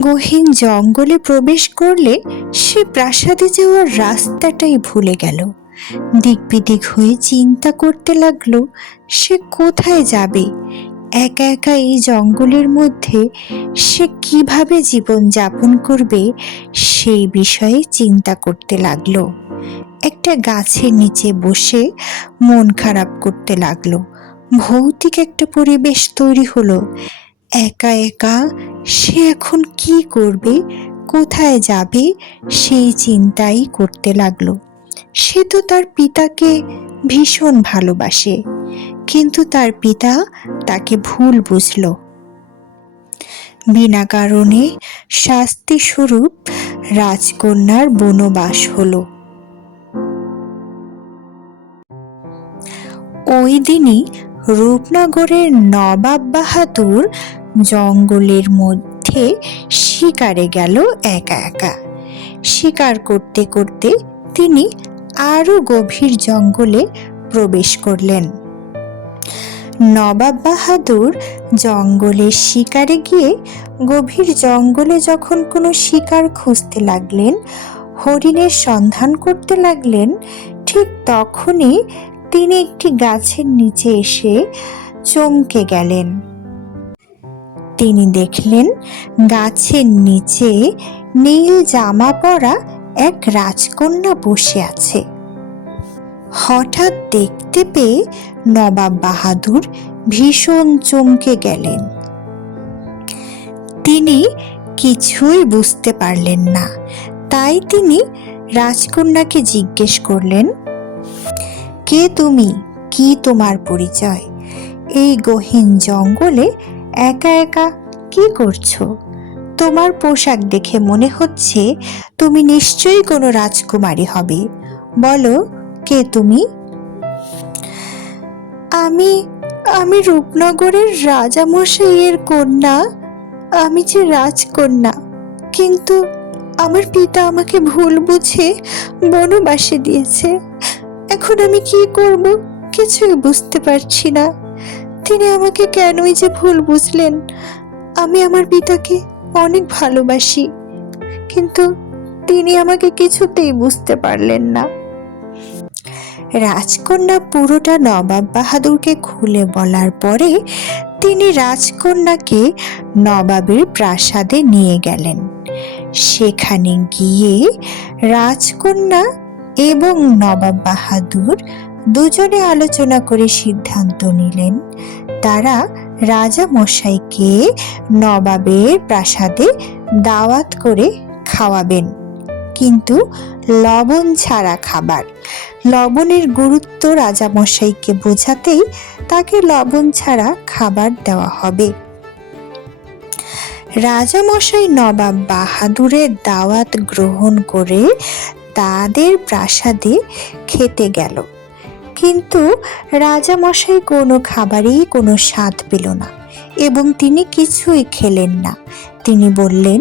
গহীন জঙ্গলে প্রবেশ করলে সে প্রাসাদে যাওয়ার রাস্তাটাই ভুলে গেল। দিকবিদিক হয়ে চিন্তা করতে লাগলো সে কোথায় যাবে। একা একা এই জঙ্গলের মধ্যে সে কিভাবে জীবন যাপন করবে সেই বিষয়ে চিন্তা করতে লাগলো। একটা গাছের নিচে বসে মন খারাপ করতে লাগলো। ভৌতিক একটা পরিবেশ তৈরি হলো। একা একা সে এখন কি করবে, কোথায় যাবে সেই চিন্তাই করতে লাগলো। সে তো তার পিতাকে ভীষণ ভালোবাসে, কিন্তু তার পিতা তাকে ভুল বুঝল। বিনা কারণে শাস্তি স্বরূপ রাজকন্যার বনবাস হলো। ওই দিনই রূপনগরের নবাব বাহাদুর জঙ্গলের মধ্যে শিকারে গেল একা একা। শিকার করতে করতে তিনি আরো গভীর জঙ্গলে প্রবেশ করলেন। নবাব বাহাদুর জঙ্গলে শিকারে গিয়ে গভীর জঙ্গলে যখন কোনো শিকার খুঁজতে লাগলেন, হরিণের সন্ধান করতে লাগলেন, ঠিক তখনই তিনি একটি গাছের নিচে এসে চমকে গেলেন। তিনি দেখলেন গাছের নিচে নীল জামা পরা এক রাজকন্যা বসে আছে। হঠাৎ দেখতে পেয়ে নবাব বাহাদুর ভীষণ চমকে গেলেন। তিনি কিছুই বুঝতে পারলেন না। তাই তিনি রাজকন্যাকে জিজ্ঞেস করলেন, কে তুমি, কি তোমার পরিচয়? এই গহীন জঙ্গলে একা একা কি করছো? তোমার পোশাক দেখে মনে হচ্ছে তুমি নিশ্চয়ই কোনো রাজকুমারী হবে। বলো, কে তুমি? আমি আমি রূপনগরের রাজামশাইয়ের কন্যা। আমি যে রাজকন্যা, কিন্তু আমার পিতা আমাকে ভুল বুঝে বনবাসে দিয়েছে। এখন আমি কি করব কিছুই বুঝতে পারছি না। তিনি আমাকে কেনই যে ভুল বুঝলেন। আমি আমার পিতাকে অনেক ভালোবাসি, কিন্তু তিনি আমাকে কিছুতেই বুঝতে পারলেন না। রাজকন্যা পুরোটা নবাব বাহাদুরকে খুলে বলার পরে তিনি রাজকন্যাকে নবাবের প্রাসাদে নিয়ে গেলেন। সেখানে গিয়ে রাজকন্যা এবং নবাব বাহাদুর দুজনে আলোচনা করে সিদ্ধান্ত নিলেন তারা রাজা মশাইকে নবাবের প্রাসাদে দাওয়াত করে খাওয়াবেন, কিন্তু লবণ ছাড়া খাবার। লবণের গুরুত্ব রাজা মশাইকে বোঝাতেই তাকে লবণ ছাড়া খাবার দেওয়া হবে। রাজা মশাই নবাব বাহাদুরের দাওয়াত গ্রহণ করে তাদের প্রাসাদে খেতে গেল, কিন্তু রাজা মশাই কোনো খাবারেই কোনো স্বাদ পেল না এবং তিনি কিছুই খেলেন না। তিনি বললেন,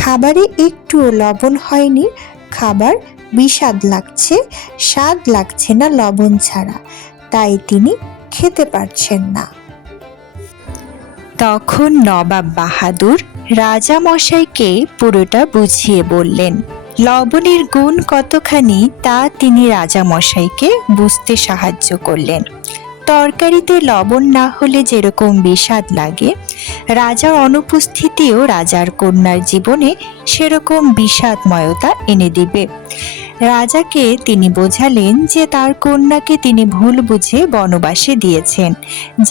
খাবারে একটুও লবণ হয়নি, খাবার বিস্বাদ লাগছে, স্বাদ লাগছে না লবণ ছাড়া, তাই তিনি খেতে পারছেন না। তখন নবাব বাহাদুর রাজা মশাইকে পুরোটা বুঝিয়ে বললেন। লবণের গুণ কতখানি তা তিনি রাজা মশাইকে বুঝতে সাহায্য করলেন। তরকারিতে লবণ না হলে যেরকম বিস্বাদ লাগে, রাজার অনুপস্থিতিও রাজার কন্যার জীবনে সেরকম বিষাদময়তা এনে দিবে। রাজাকে তিনি বোঝালেন যে তার কন্যাকে তিনি ভুল বুঝে বনবাসে দিয়েছেন,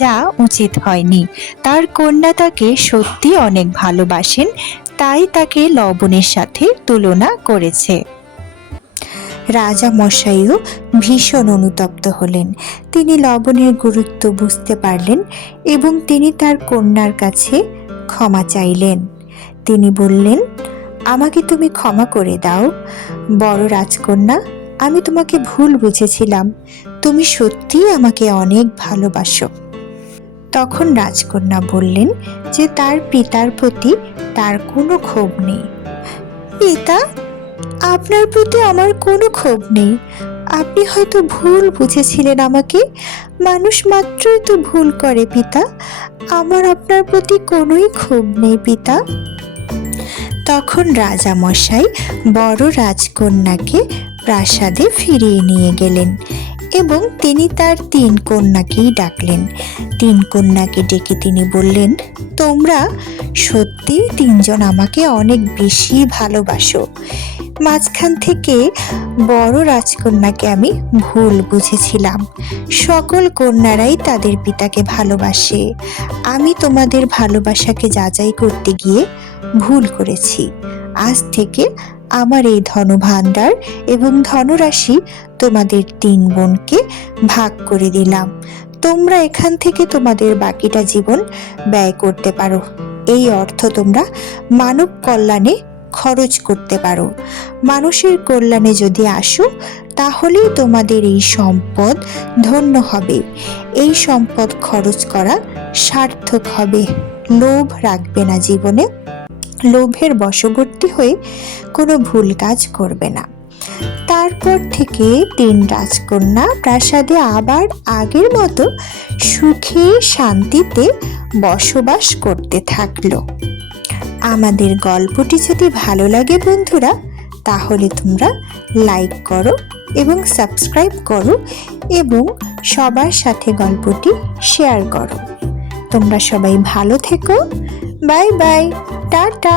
যা উচিত হয়নি। তার কন্যা তাকে সত্যি অনেক ভালোবাসেন, তাই তাকে লবণের সাথে তুলনা করেছে। রাজা মশাইও ভীষণ অনুতপ্ত হলেন। তিনি লবণের গুরুত্ব বুঝতে পারলেন এবং তিনি তার কন্যার কাছে ক্ষমা চাইলেন। তিনি বললেন, আমাকে তুমি ক্ষমা করে দাও বড় রাজকন্যা, আমি তোমাকে ভুল বুঝেছিলাম। তুমি সত্যিই আমাকে অনেক ভালোবাসো। তখন রাজকন্যা বললেন যে তার পিতার প্রতি তার কোনো ক্ষোভ নেই। পিতা, আপনার প্রতি আমার কোনো ক্ষোভ নেই। আপনি হয়তো ভুল বুঝেছিলেন আমাকে। মানুষ মাত্রই তো ভুল করে পিতা। আমার আপনার প্রতি কোনোই ক্ষোভ নেই পিতা। তখন রাজামশাই বড় রাজকন্যাকে প্রাসাদে ফিরিয়ে নিয়ে গেলেন এবং তিনি তার 3 কন্যাকেই ডাকলেন। 3 কন্যাকে ডেকে তিনি বললেন, তোমরা সত্যি 3 জন আমাকে অনেক বেশি ভালোবাসো। মাঝখান থেকে বড় রাজকন্যাকে আমি ভুল বুঝেছিলাম। সকল কন্যারাই তাদের পিতাকে ভালোবাসে। আমি তোমাদের ভালোবাসাকে যাচাই করতে গিয়ে ভুল করেছি। আজ থেকে আমার এই ধনভাণ্ডার এবং ধনরাশি তোমাদের 3 বোনকে ভাগ করে দিলাম। তোমরা এখান থেকে তোমাদের বাকিটা জীবন ব্যয় করতে পারো। এই অর্থ তোমরা মানব কল্যাণে খরচ করতে পারো। মানুষের কল্যাণে যদি আসো তাহলেই তোমাদের এই সম্পদ ধন্য হবে। এই সম্পদ খরচ করা সার্থক হবে। লোভ রাখবে না জীবনে। লোভের বশবর্তী হয়ে কোনো ভুল কাজ করবে না। তারপর থেকে 3 রাজকন্যা প্রাসাদে আবার আগের মতো সুখে শান্তিতে বসবাস করতে থাকলো। আমাদের গল্পটি যদি ভালো লাগে বন্ধুরা, তাহলে তোমরা লাইক করো এবং সাবস্ক্রাইব করো এবং সবার সাথে গল্পটি শেয়ার করো। তোমরা সবাই ভালো থেকো। Bye bye, tata.